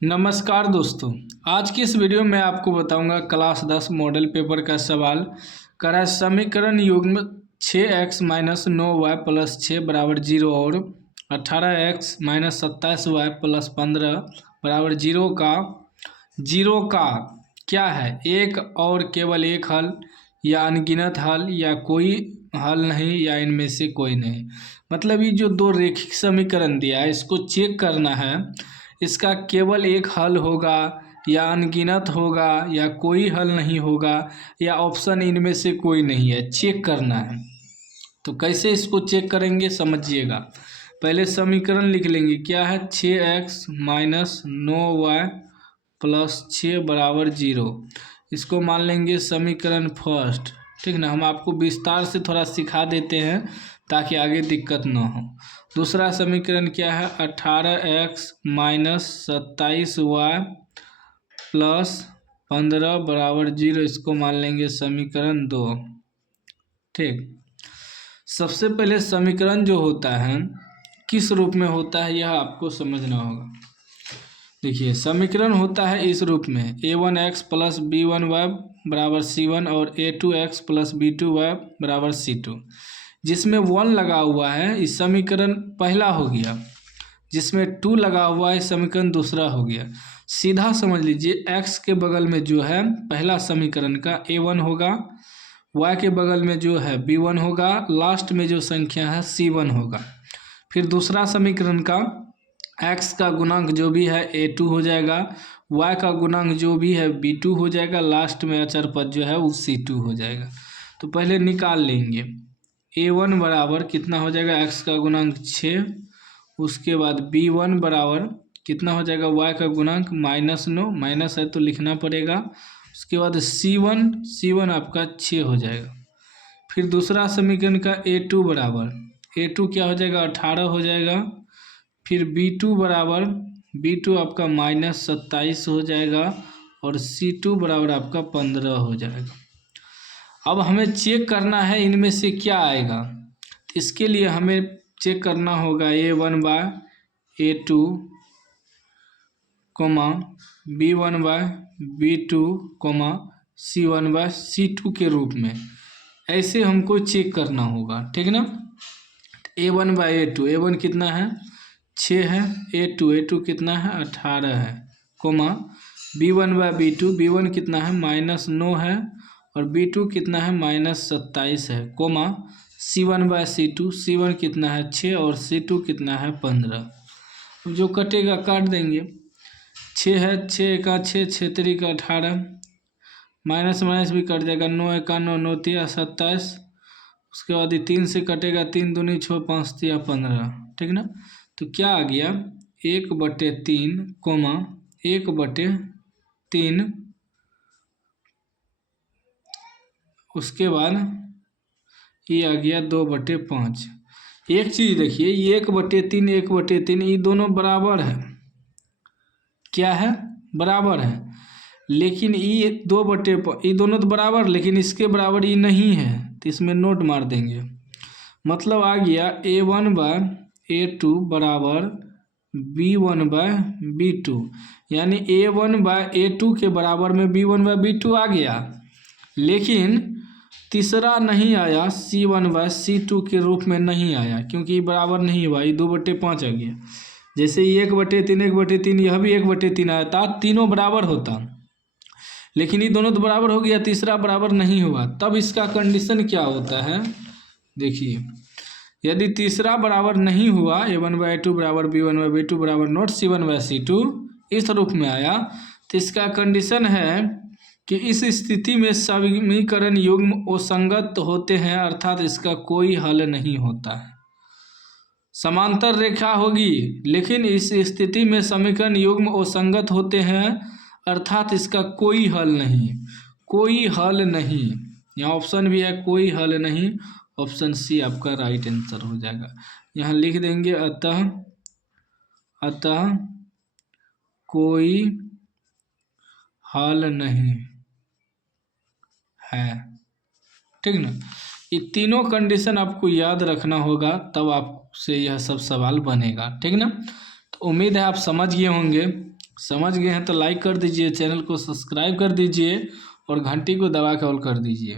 नमस्कार दोस्तों। आज की इस वीडियो में आपको बताऊंगा क्लास 10 मॉडल पेपर का सवाल करा समीकरण युग्म 6x - 9y + 6 = 0 और 18x - 27y + 15 = 0 का क्या है, एक और केवल एक हल या अनगिनत हल या कोई हल नहीं या इनमें से कोई नहीं। मतलब ये जो दो रेखिक समीकरण दिया है इसको चेक करना है, इसका केवल एक हल होगा या अनगिनत होगा या कोई हल नहीं होगा या ऑप्शन इनमें से कोई नहीं है, चेक करना है। तो कैसे इसको चेक करेंगे समझिएगा। पहले समीकरण लिख लेंगे, क्या है 6x - 9y + 6 = 0। इसको मान लेंगे समीकरण फर्स्ट, ठीक ना। हम आपको विस्तार से थोड़ा सिखा देते हैं ताकि आगे दिक्कत ना हो। दूसरा समीकरण क्या है 18x - 27y + 15 = 0। इसको मान लेंगे समीकरण 2, ठीक। सबसे पहले समीकरण जो होता है किस रूप में होता है यह आपको समझना होगा। देखिए समीकरण होता है इस रूप में a1x + b1y = c1 और a2x + b2y = c2। जिसमें 1 लगा हुआ है इस समीकरण पहला हो गया, जिसमें 2 लगा हुआ है समीकरण दूसरा हो गया। सीधा समझ लीजिए x के बगल में जो है पहला समीकरण का a1 होगा, y के बगल में जो है b1 होगा, लास्ट में जो संख्या है c1 होगा। फिर दूसरा समीकरण का x का गुणांक जो भी है a2 हो जाएगा, y का गुणांक जो भी है b2 हो जाएगा, लास्ट में अचर पद जो है वो c2 हो जाएगा। तो पहले निकाल लेंगे a1 बराबर कितना हो जाएगा, x का गुणांक 6, उसके बाद b1 बराबर कितना हो जाएगा, y का गुणांक -9, माइनस है तो लिखना पड़ेगा। उसके बाद c1 आपका 6 हो जाएगा। फिर दूसरा समीकरण का a2 बराबर a2 क्या हो जाएगा 18 हो जाएगा। फिर b2 बराबर b2 आपका -27 हो जाएगा और c2 बराबर आपका 15 हो जाएगा। अब हमें चेक करना है इनमें से क्या आएगा। इसके लिए हमें चेक करना होगा a1/a2, b1/b2, c1/c2 के रूप में ऐसे हमको चेक करना होगा, ठीक ना। a1/a2, a1 कितना है 6 है, a2 कितना है 18 है, b1/b2, b1 कितना है -9 है और b2 कितना है -27 है, c1/c2, c1 कितना है 6 और c2 कितना है 15। अब जो कटेगा काट देंगे, 6 है, 6 का 6, 6 3 का 18, माइनस माइनस भी कट जाएगा, 9 1 9, 9 3 27। उसके बाद ये 3 से कटेगा, 3 दूनी 6, 5 3 15, ठीक ना। तो क्या आ गया 1/3, 1/3, उसके बाद ये आ गया 2/5। एक चीज़ देखिए, ये 1/3, 1/3 ये दोनों बराबर है, क्या है बराबर है, लेकिन ये 2/5 ये दोनों तो बराबर, लेकिन इसके बराबर ये नहीं है तो इसमें नोट मार देंगे। मतलब आ गया a1/a2 बराबर b1/b2, यानी a1/a2 के बराबर में b1/b2 आ गया, लेकिन तीसरा नहीं आया c1/c2 के रूप में नहीं आया, क्योंकि बराबर नहीं हुआ, ये 2/5 आ गया। जैसे 1/3, 1/3, यह भी 1/3 आया था, तीनों बराबर होता, लेकिन ये दोनों तो बराबर हो गया, तीसरा बराबर नहीं हुआ। तब इसका कंडीशन क्या होता है देखिए, यदि तीसरा बराबर नहीं हुआ a1/a2 बराबर b1/b2 बराबर नॉट c1/c2 इस रूप में आया, तो इसका कंडीशन है कि इस स्थिति में समीकरण युग्म असंगत होते हैं, अर्थात इसका कोई हल नहीं होता है। समांतर रेखा होगी लेकिन इस स्थिति में समीकरण युग्म असंगत होते हैं, अर्थात इसका कोई हल नहीं, कोई हल नहीं। यहाँ ऑप्शन भी है कोई हल नहीं, ऑप्शन सी आपका राइट आंसर हो जाएगा। यहाँ लिख देंगे अतः कोई हल नहीं है, ठीक ना। ये तीनों कंडीशन आपको याद रखना होगा, तब आपसे यह सब सवाल बनेगा, ठीक ना। तो उम्मीद है आप समझ गए होंगे समझ गए हैं तो लाइक कर दीजिए, चैनल को सब्सक्राइब कर दीजिए और घंटी को दबा के ऑल कर दीजिए।